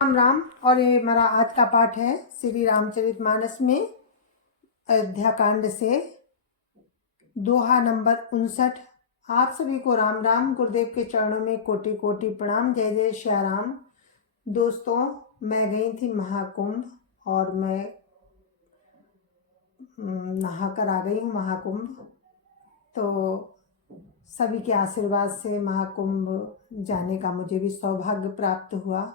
राम राम। और ये हमारा आज का पाठ है श्री रामचरितमानस में अयोध्या कांड से दोहा नंबर 59। आप सभी को राम राम। गुरुदेव के चरणों में कोटि कोटि प्रणाम। जय जय श्या राम। दोस्तों, मैं गई थी महाकुंभ और मैं नहाकर आ गई हूँ महाकुंभ। तो सभी के आशीर्वाद से महाकुंभ जाने का मुझे भी सौभाग्य प्राप्त हुआ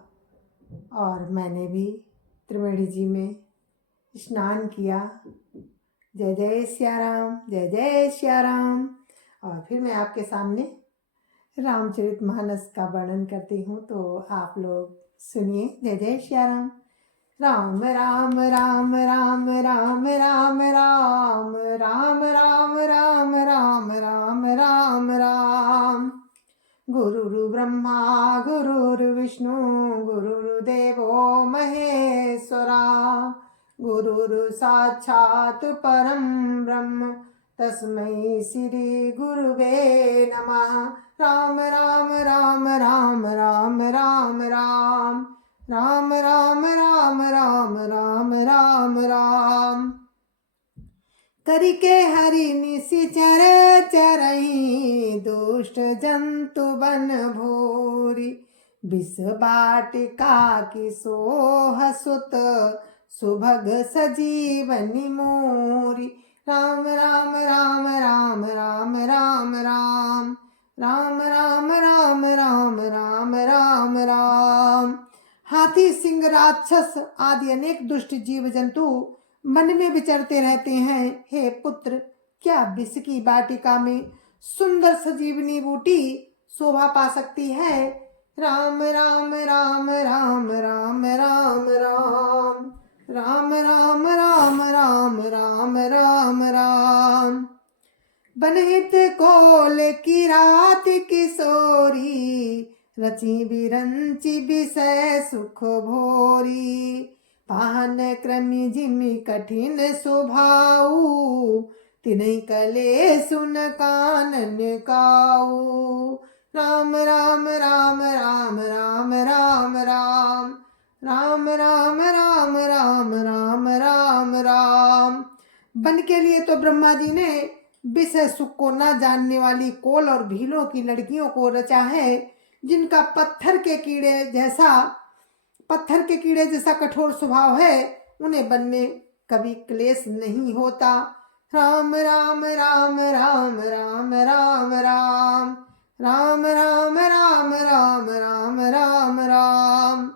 और मैंने भी त्रिवेणी जी में स्नान किया। जय जय श्या राम, जय जय श्या राम। और फिर मैं आपके सामने रामचरितमानस का वर्णन करती हूँ, तो आप लोग सुनिए। जय जय श्या राम। राम राम राम राम राम राम राम राम राम राम राम राम राम राम। गुरुर्ब्रह्मा गुरुर्विष्णु गुरुर्देवो महेश्वरा, गुरुर्साक्षात् परं ब्रह्म तस्मै श्री गुरुवे नमः। राम राम राम राम राम राम राम राम राम राम राम राम राम राम। करिके हरि निशिचर चरही, दुष्ट जंतु बन भोरी। विष बाटिका की सोह सुत, सुभग सजीवनी मोरी। राम राम राम राम राम राम राम राम राम राम राम राम राम राम। हाथी, सिंह, राक्षस आदि अनेक दुष्ट जीव जंतु मन में विचरते रहते हैं। हे पुत्र, क्या विष की वाटिका में सुंदर सजीवनी बूटी शोभा पा सकती है? राम राम राम राम राम राम राम राम राम राम राम राम राम राम। बनहित कोल की रात किशोरी, रची बिरंची विषय सुख भोरी। पाहन क्रमि जिमि कठिन स्वभाऊ, तिनहि कले सुन कानन काऊ। राम राम राम राम राम राम राम राम राम राम राम राम राम राम। बन के लिए तो ब्रह्मा जी ने विषय सुख को न जानने वाली कोल और भीलों की लड़कियों को रचा है, जिनका पत्थर के कीड़े जैसा कठोर स्वभाव है। उन्हें बन में कभी क्लेश नहीं होता। राम राम राम राम राम राम राम राम राम राम राम राम राम राम।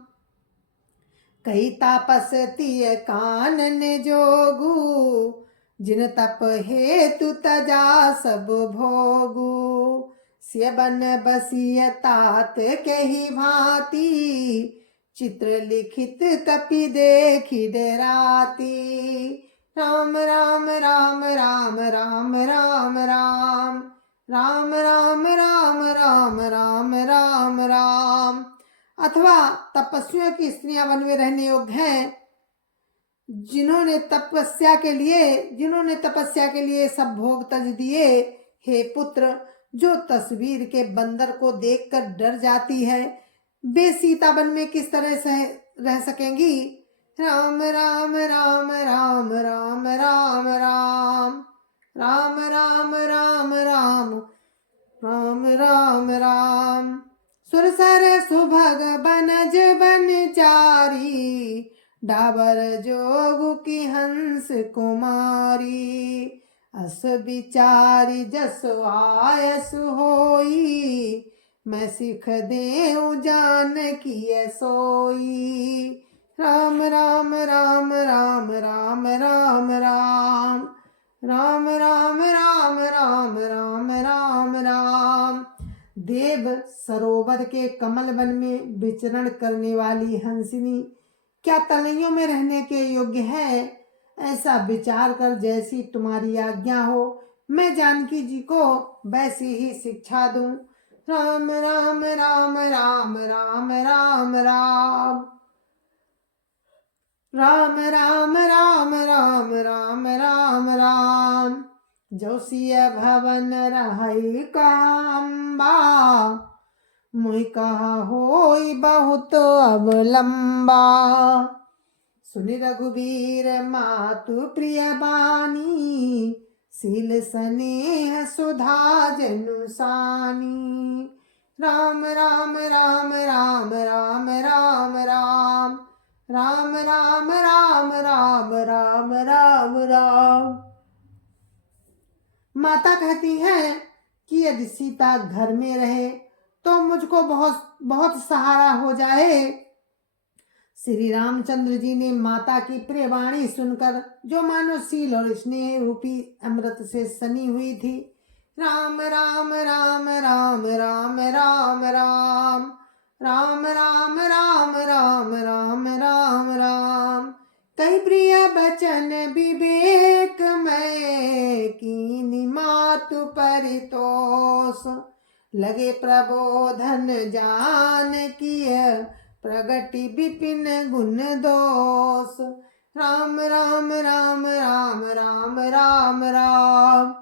कई तापस तिय कानन जोगू, जिन तप हेतु तजा सब भोगू। सिय बन बसिय तात कही भांति, चित्र लिखित कपि देखी डराती। राम राम राम राम राम राम राम राम राम राम राम राम राम राम। अथवा तपस्वियों की स्त्रियां वन में रहने योग्य हैं, जिन्होंने तपस्या के लिए सब भोग तज दिए। हे पुत्र, जो तस्वीर के बंदर को देखकर डर जाती है, वे सीता वन में किस तरह से रह सकेंगी? राम राम राम राम राम राम राम राम राम राम राम राम राम राम। सुरसर सुभग बनज बनचारी, डाबर जोगु की हंस कुमारी। अस विचारी जस आयस होई, मैं सिख देऊ जानकी सोई। राम राम राम राम राम राम राम राम राम राम राम राम राम राम। देव सरोवर के कमल वन में विचरण करने वाली हंसिनी क्या तलैयों में रहने के योग्य है? ऐसा विचार कर जैसी तुम्हारी आज्ञा हो, मैं जानकी जी को वैसी ही शिक्षा दूं। राम राम राम राम राम राम राम राम राम राम राम राम राम राम। जो सिय भवन रहई काम्बा, मुहि कहा होई बहुत अब लंबा। जगदम्बा। सुनि रघुबीर मातु प्रिय बानी, शील स्नेह सुधा जनु सानी। राम राम राम राम राम राम राम राम राम राम राम राम राम राम। माता कहती है कि यदि सीता घर में रहे तो मुझको बहुत बहुत सहारा हो जाए। श्री रामचंद्र जी ने माता की प्रिय वाणी सुनकर, जो मानो सील और स्नेह रूपी अमृत से सनी हुई थी, राम राम राम राम राम राम राम राम राम राम राम राम राम राम कई प्रिय बचन विवेक में कीनी मातु परितोष। लगे प्रबोधन जान किय प्रगति विपिन गुण दोष। राम राम राम राम राम राम राम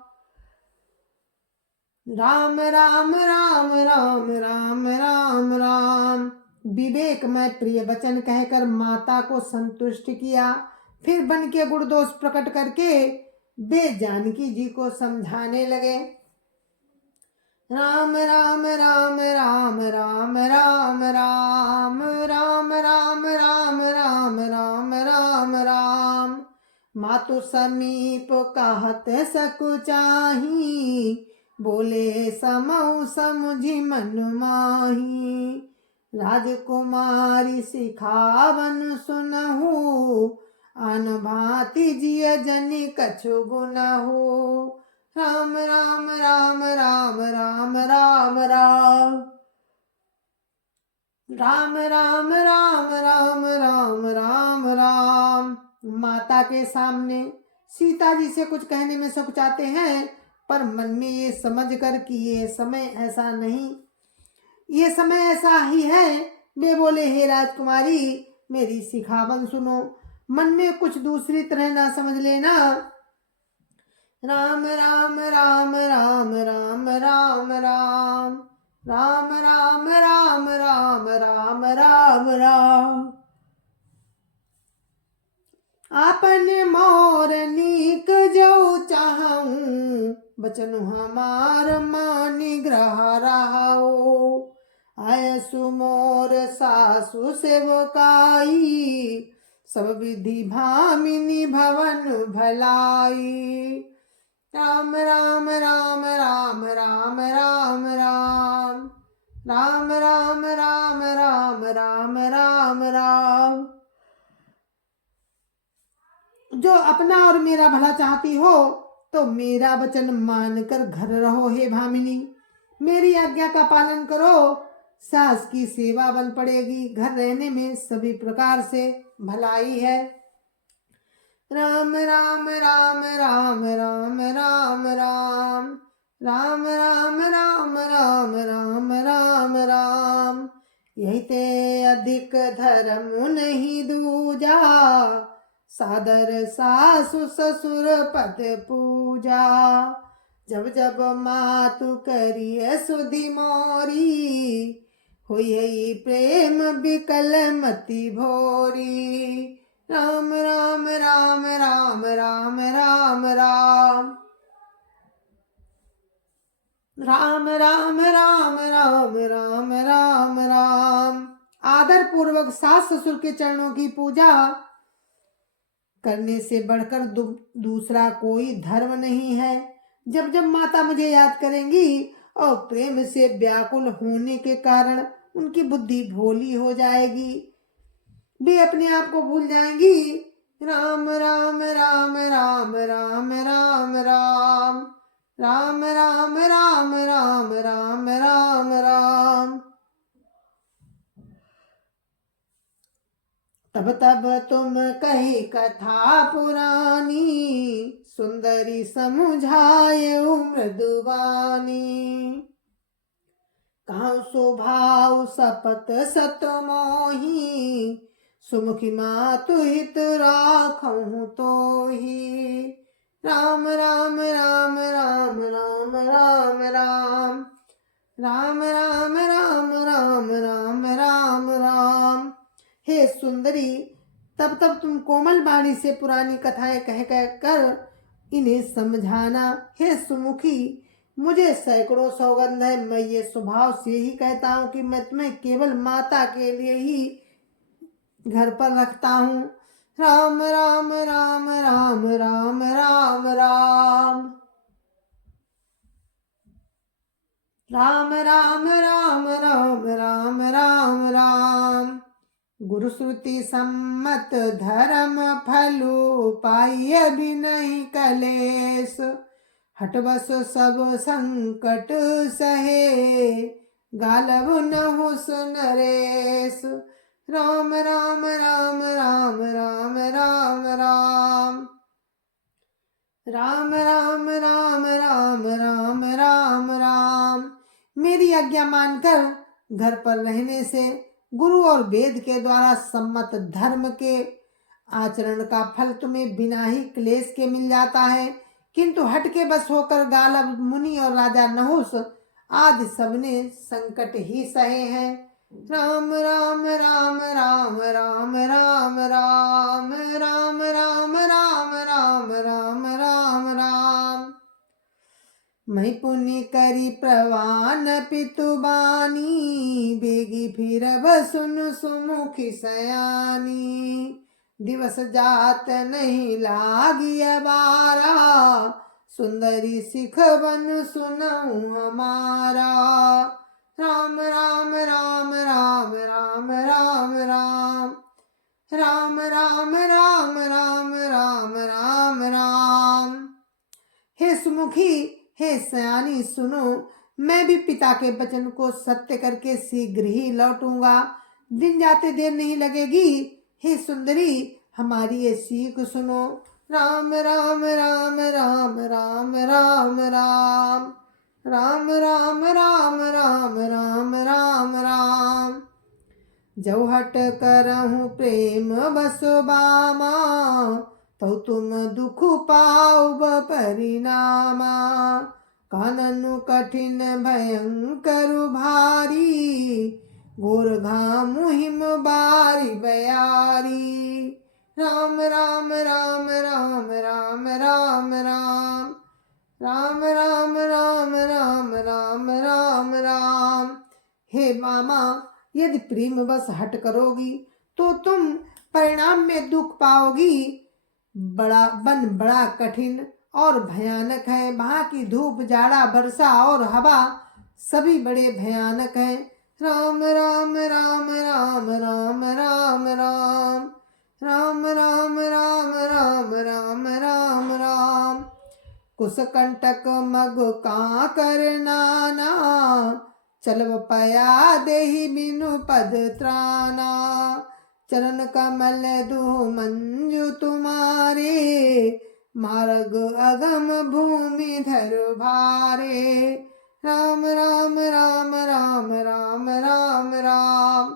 राम राम राम राम राम राम राम। विवेक में प्रिय वचन कहकर माता को संतुष्ट किया। फिर बन के गुण दोष प्रकट करके वे जानकी जी को समझाने लगे। राम राम राम राम राम राम राम राम राम राम राम राम राम राम। मातु समीप कहत सकुचाही, बोले समऊ समुझि मन माही। राजकुमारी सिखावन सुनहु, अन भांति जिय जनि कछु गुनहु। राम राम राम राम राम राम राम राम राम राम राम राम राम राम। माता के सामने सीता जी से कुछ कहने में सकुचाते हैं, पर मन में ये समझ कर कि ये समय ऐसा नहीं, ये समय ऐसा ही है, वे बोले, हे राजकुमारी मेरी सिखावन सुनो, मन में कुछ दूसरी तरह ना समझ लेना। राम राम राम राम राम राम राम राम राम राम राम राम राम राम। आपन मोर नीक जो चाहूं, बचन हमार मानि ग्रह रहाओ। आय सुमोर सासु सेवकाई, सब विधि भामिनी भवन भलाई। राम राम राम राम राम राम राम राम राम राम राम राम राम राम। जो अपना और मेरा भला चाहती हो तो मेरा वचन मानकर घर रहो हे भामिनी, मेरी आज्ञा का पालन करो। सास की सेवा बन पड़ेगी, घर रहने में सभी प्रकार से भलाई है। राम राम राम राम राम राम राम राम राम राम राम राम राम राम। यही ते अधिक धर्म नहीं दूजा, सादर सासु ससुर पद पूजा। जब जब मातु करिय सुधि मोरी, हुई प्रेम बिकल मति भोरी। राम राम राम राम राम राम राम राम राम राम राम राम राम राम। आदर पूर्वक सास ससुर के चरणों की पूजा करने से बढ़कर दूसरा कोई धर्म नहीं है। जब जब माता मुझे याद करेंगी और प्रेम से व्याकुल होने के कारण उनकी बुद्धि भोली हो जाएगी, वे अपने आप को भूल जाएंगी। राम राम राम राम राम राम राम राम राम राम राम राम राम राम। तब तब तुम कही कथा पुरानी, सुंदरी समुझाए मृदुवानी। कहूँ स्वभाव सपत सत मोही, सुमुखी मातु हित राखूं तो ही। राम राम राम राम राम राम राम राम राम राम राम राम राम राम। हे सुंदरी, तब तब तुम कोमल वाणी से पुरानी कथाएं कह कह कर इन्हें समझाना। हे सुमुखी, मुझे सैकड़ों सौगंध है, मैं ये स्वभाव से ही कहता हूँ कि मैं तुम्हें केवल माता के लिए ही घर पर रखता हूँ। राम राम राम राम राम राम राम राम राम राम राम राम राम राम। गुरु श्रुति सम्मत धर्म फलु पाइय भी नहीं कलेश। हट बस सब संकट सहे, गालव न हुस नरेश। राम राम राम राम राम राम राम राम राम राम राम राम राम राम। मेरी आज्ञा मानकर घर पर रहने से गुरु और वेद के द्वारा सम्मत धर्म के आचरण का फल तुम्हें बिना ही क्लेश के मिल जाता है, किंतु हट के बस होकर गालव मुनि और राजा नहुस आदि सबने संकट ही सहे हैं। राम राम राम राम राम राम राम राम राम राम राम राम राम राम। मैं पुण्य करी प्रवान पितुबानी, बेगी फिर सुन सुमुखी सयानी। दिवस जात नहीं लागी बारा, सुंदरी सिख बन सुनऊ हमारा। राम राम राम राम राम राम राम राम राम राम राम राम राम राम। हे सुमुखी, हे सयानी, सुनो, मैं भी पिता के वचन को सत्य करके शीघ्र ही लौटूंगा। दिन जाते देर नहीं लगेगी। हे सुंदरी, हमारी ये सीख सुनो। राम राम राम राम राम राम राम राम राम राम राम राम राम राम। जो हट करहूँ प्रेम बसबामा, तो तुम दुख पाओ परिणामा। कानन कठिन भयंकर भारी, घोर घाम मुहिम बारी बयारी। राम राम राम राम राम राम राम राम राम राम राम राम राम राम। हे मामा, यदि प्रेम बस हट करोगी तो तुम परिणाम में दुख पाओगी। बड़ा कठिन और भयानक है। वहाँ की धूप, जाड़ा, वर्षा और हवा सभी बड़े भयानक हैं। राम राम राम राम राम राम राम राम राम राम राम राम राम राम। कुश कंटक मग का करनाना, चलव पया देहि बिनु पद त्राना। चरण कमल दु मंजु तुम्हारे, मार्ग अगम भूमि धर भारे। राम राम राम राम राम राम राम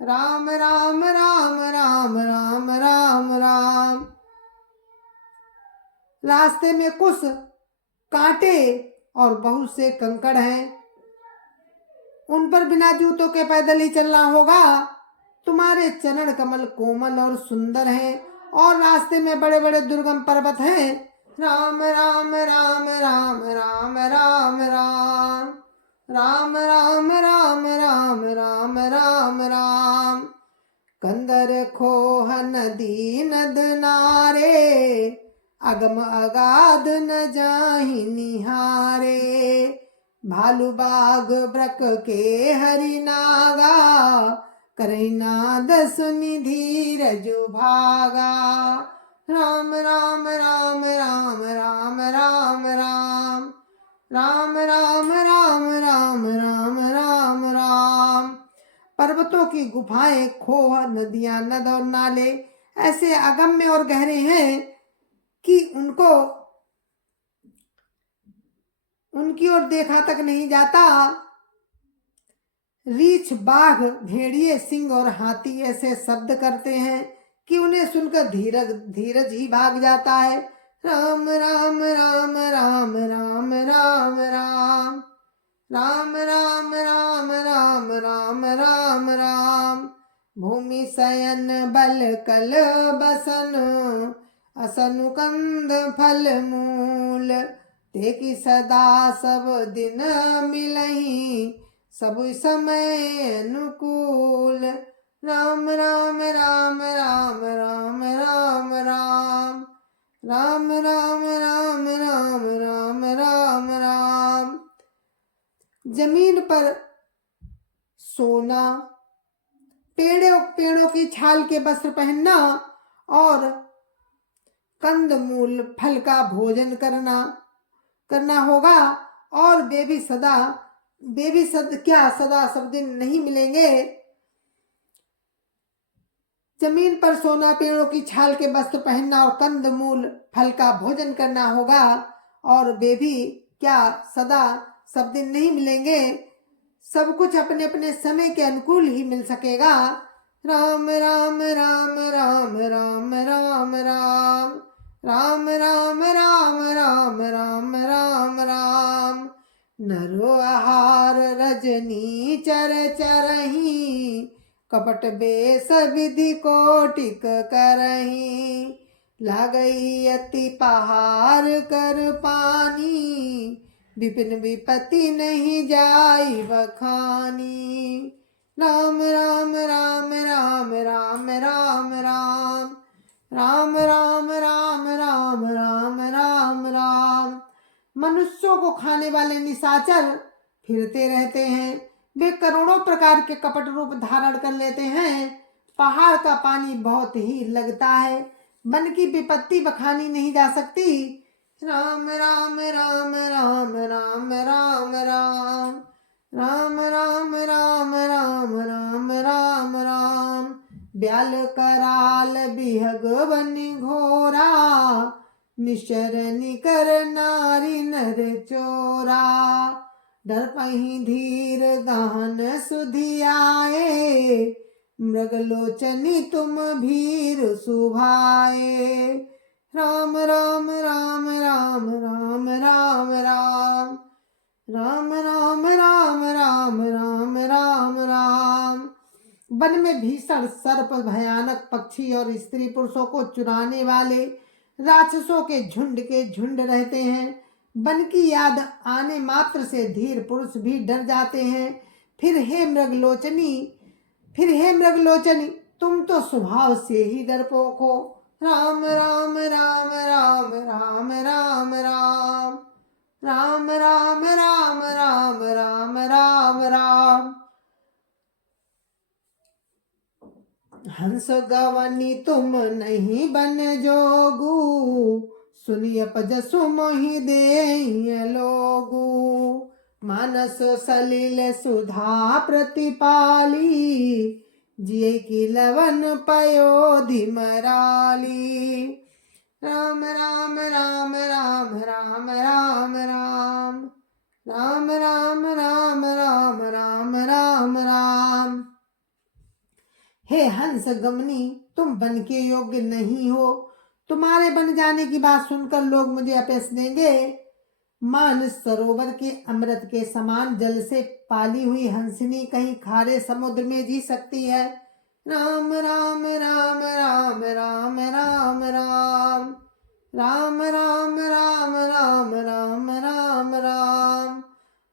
राम राम राम राम राम राम राम। रास्ते में कुछ कांटे और बहुत से कंकड़ हैं, उन पर बिना जूतों के पैदल ही चलना होगा। तुम्हारे चरण कमल कोमल और सुंदर हैं, और रास्ते में बड़े बड़े दुर्गम पर्वत हैं। राम राम राम राम राम राम राम राम राम राम राम राम राम राम। कंदर खोह नदी नद नारे, अगम अगाध न जाहि निहारे। भालू बाघ ब्रक के हरि नागा, करैनाद सुनि धीरज भागा। राम राम राम राम राम राम राम राम राम राम राम राम राम राम। पर्वतों की गुफाएं, खोह, नदियां, नद और नाले ऐसे अगम्य और गहरे हैं कि उनकी ओर देखा तक नहीं जाता। रीछ, बाघ, भेड़िए, सिंह और हाथी ऐसे शब्द करते हैं कि उन्हें सुनकर धीरज ही भाग जाता है। राम राम राम राम राम राम राम राम राम राम राम राम राम राम। भूमि शयन बल कल बसन असनु कंद फल मूल ते की सदा सब दिन मिलही सब समय अनुकूल राम राम राम राम राम राम राम राम राम राम राम राम राम राम। जमीन पर सोना, पेड़ों की छाल के वस्त्र पहनना और कंदमूल फल का भोजन करना होगा। और वे भी सदा सब दिन नहीं मिलेंगे। जमीन पर सोना, पेड़ों की छाल के वस्त्र पहनना और कंदमूल फल का भोजन करना होगा और वे भी क्या सदा सब दिन नहीं मिलेंगे। सब कुछ अपने अपने समय के अनुकूल ही मिल सकेगा। राम राम राम राम राम राम राम राम राम राम राम राम राम राम। नरो आहार रजनी चर चरही कपट बेस विधि कोटिक करही लागई अति पहार कर पानी विपिन विपत्ति नहीं जाई बखानी। राम राम राम राम राम राम राम राम राम राम राम राम राम राम। मनुष्यों को खाने वाले निशाचर फिरते रहते हैं। वे करोड़ों प्रकार के कपट रूप धारण कर लेते हैं। पहाड़ का पानी बहुत ही लगता है, मन की विपत्ति बखानी नहीं जा सकती। राम राम राम राम राम राम राम राम राम राम राम राम राम राम। ब्याल कराल बिहग बनि घोरा निश्चर निकर नारी नर चोरा दर्पहि धीर गहन सुधियाए मृगलोचनी तुम भीर सुभाए। राम राम राम राम राम राम राम राम राम राम राम राम राम राम। वन में भीषण सर्प, भयानक पक्षी और स्त्री पुरुषों को चुराने वाले राक्षसों के झुंड रहते हैं। वन की याद आने मात्र से धीर पुरुष भी डर जाते हैं। फिर हे मृगलोचनी तुम तो स्वभाव से ही डरपोक हो। राम राम राम राम राम राम राम राम राम राम राम राम राम राम। हंस गवनी तुम नहीं बन जोगू सुनिय पजसु मोहि दे लोगू मानस सलिल सुधा प्रतिपाली जिये की लवन पयोधि मराली। राम राम राम राम राम राम राम राम राम राम राम राम राम राम। हे हंस गमनी तुम बन के योग्य नहीं हो। तुम्हारे बन जाने की बात सुनकर लोग मुझे अपयश देंगे। मानस सरोवर के अमृत के समान जल से पाली हुई हंसनी कहीं खारे समुद्र में जी सकती है। राम राम राम राम राम राम राम राम राम राम राम राम राम राम।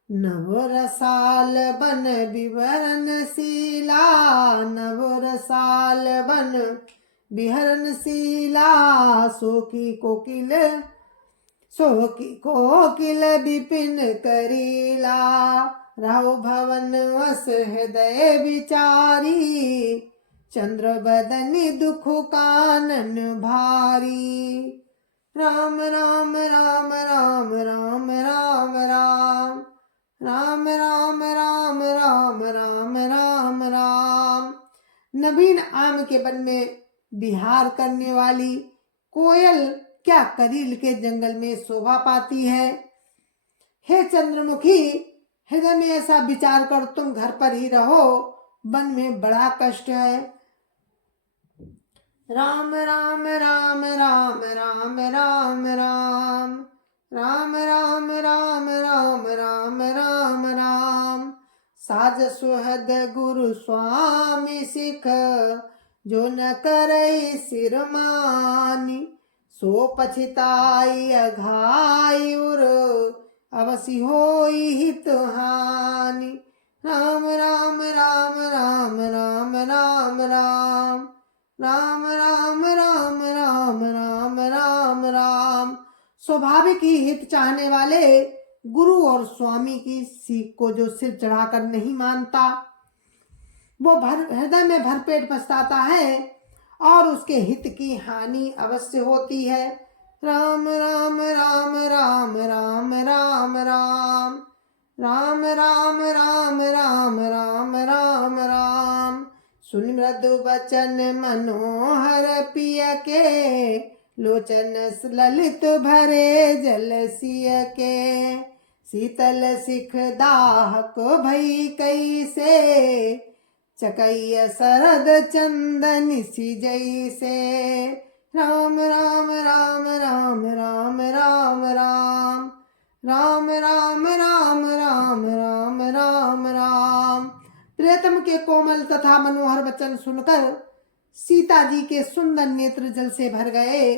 नव रसाल बन विवरणशीला नव रसाल बन विहरणशीला सोकी कोकिल विपिन करीला राहु भवन वस हृदय विचारी चंद्र बदनी दुख कानन भारी। राम राम राम राम राम राम राम राम राम राम राम राम राम राम। नवीन आम के वन में विहार करने वाली कोयल क्या करील के जंगल में शोभा पाती है। हे चंद्रमुखी हृदय में ऐसा विचार कर तुम घर पर ही रहो, वन में बड़ा कष्ट है। राम राम राम राम राम राम राम राम राम राम राम राम राम राम। साज सुहद गुरु स्वामी सिख, जो न करई सिर मानी, सो पछिताई अघाई उर, अवसि होई हित हानि। राम राम राम राम राम राम राम राम राम राम राम राम राम राम। स्वाभाविक ही हित चाहने वाले गुरु और स्वामी की सीख को जो सिर चढ़ाकर नहीं मानता, वो हृदय में भरपेट पछताता है और उसके हित की हानि अवश्य होती है। राम राम राम राम राम राम राम राम राम राम राम राम राम राम। सुन मृदु बचन मनोहर पिय के, लोचन ललित भरे जल सिय के। शीतल सिख दाहक भई कैसे, चकैय शरद चंदन सी जैसे। राम राम राम राम राम राम राम राम राम राम राम राम राम राम। प्रियतम के कोमल तथा मनोहर वचन सुनकर सीता जी के सुंदर नेत्र जल से भर गए।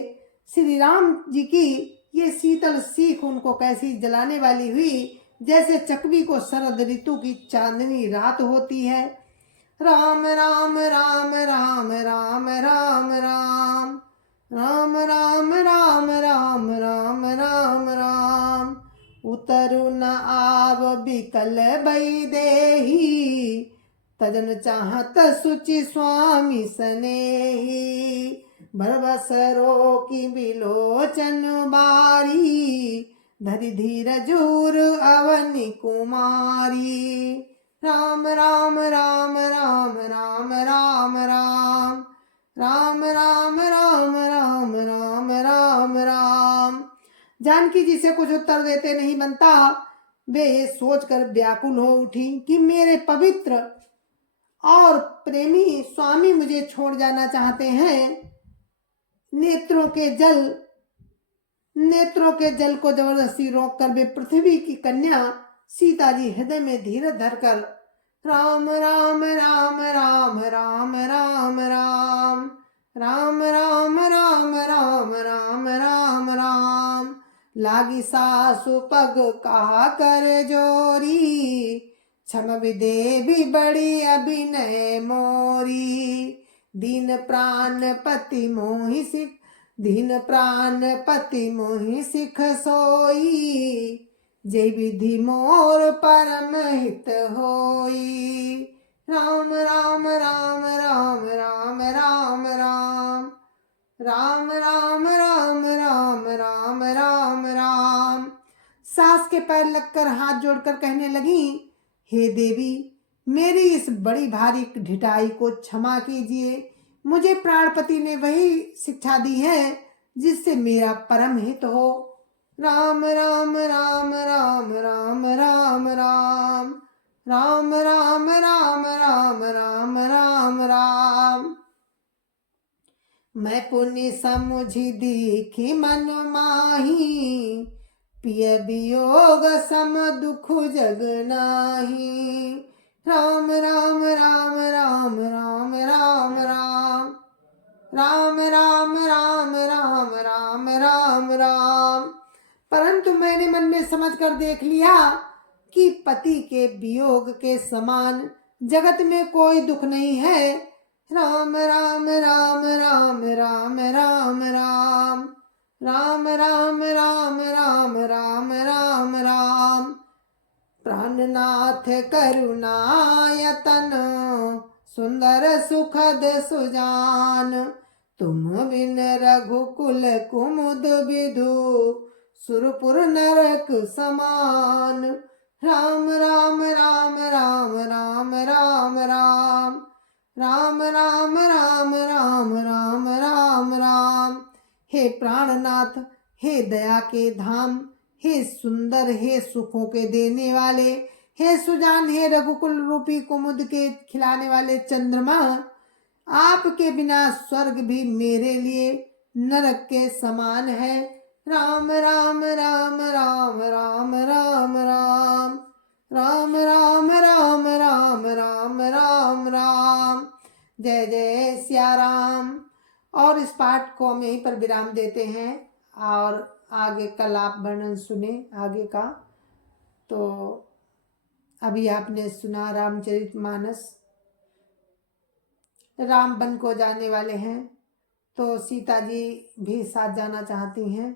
श्री राम जी की ये शीतल सीख उनको कैसी जलाने वाली हुई, जैसे चकवी को शरद ऋतु की चांदनी रात होती है। राम राम राम राम राम राम राम राम राम राम राम राम राम राम। उतरु न आव बिकल भई देही, तजन चाहत सुचि स्वामी सनेही। बरबसरो की बिलोचन बारी, धरि धीर जूर अवनि कुमारी। राम राम राम राम राम राम राम राम राम राम राम राम राम राम। जानकी जी से कुछ उत्तर देते नहीं बनता। वे ये सोचकर व्याकुल हो उठी कि मेरे पवित्र और प्रेमी स्वामी मुझे छोड़ जाना चाहते हैं। नेत्रों के जल को जबरदस्ती रोककर वे पृथ्वी की कन्या सीता जी हृदय में धीरज धरकर राम राम राम राम राम राम राम राम राम राम राम राम राम राम। लागी सासु पग कहा कर जोरी, क्षम विदेवी बड़ी अभिनय मोरी। दीन प्राण पति मोहि सिख सोई, जय विधि मोर परम हित होई। राम राम राम राम राम राम राम राम राम राम राम राम राम राम। सास के पैर लगकर हाथ जोड़कर कहने लगी, हे देवी, मेरी इस बड़ी भारी ढिठाई को क्षमा कीजिए। मुझे प्राणपति ने वही शिक्षा दी है जिससे मेरा परम हित हो। राम राम राम राम राम राम राम राम राम राम राम राम राम राम। मैं पुण्य समुझि दीखी मन माही, पिय वियोग सम दुख जग नाही। राम राम राम राम राम राम राम राम राम राम राम राम राम राम। परंतु मैंने मन में समझ कर देख लिया कि पति के वियोग के समान जगत में कोई दुख नहीं है। राम राम राम राम राम राम राम राम राम राम राम राम राम राम। प्राणनाथ करुणायतन, सुंदर सुखद सुजान। तुम बिन रघुकुल कुमुद विधु, सुरपुर नरक समान। राम राम राम राम राम राम राम राम राम राम राम राम राम राम। हे प्राणनाथ, हे दया के धाम, हे सुंदर, हे सुखों के देने वाले, हे सुजान, हे रघुकुल रूपी कुमुद के खिलाने वाले चंद्रमा, आपके बिना स्वर्ग भी मेरे लिए नरक के समान है। राम राम राम राम राम राम राम राम राम राम राम राम राम राम। जय जय सिया राम। और इस पाठ को हम यहीं पर विराम देते हैं और आगे कल आप वर्णन सुने आगे का। तो अभी आपने सुना रामचरितमानस। राम वन को जाने वाले हैं तो सीता जी भी साथ जाना चाहती हैं।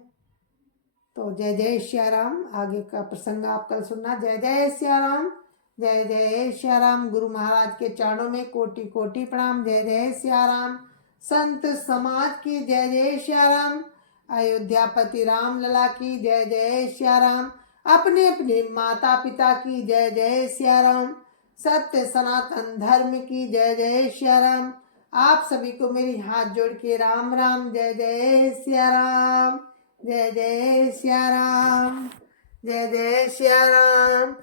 तो जय जय सिया राम। आगे का प्रसंग आप कल सुनना। जय जय सिया राम। जय जय सिया राम। गुरु महाराज के चरणों में कोटि कोटि प्रणाम। जय जय सिया राम। संत समाज की जय जय सिया राम। अयोध्यापति राम लला की जय जय सिया राम। अपने अपने माता पिता की जय जय सिया राम। सत्य सनातन धर्म की जय जय सिया राम। आप सभी को मेरी हाथ जोड़ के राम राम। जय जय सिया राम। जय जय सिया राम। जय जय सिया राम।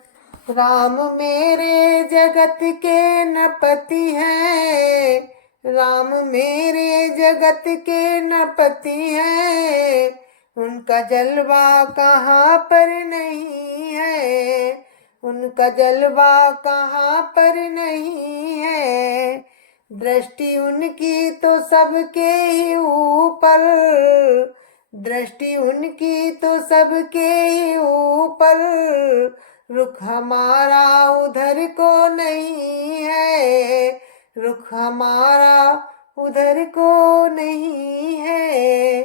राम मेरे जगत के नपति हैं। राम मेरे जगत के नपति हैं। उनका जलवा कहाँ पर नहीं है। उनका जलवा कहाँ पर नहीं है। दृष्टि उनकी तो सबके ही ऊपर। दृष्टि उनकी तो सबके ही ऊपर। रुख हमारा उधर को नहीं है। रुख हमारा उधर को नहीं है।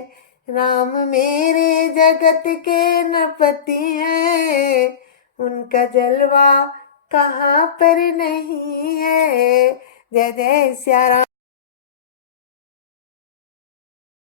राम मेरे जगत के नपति हैं। उनका जलवा कहाँ पर नहीं है। जय जय सिया राम।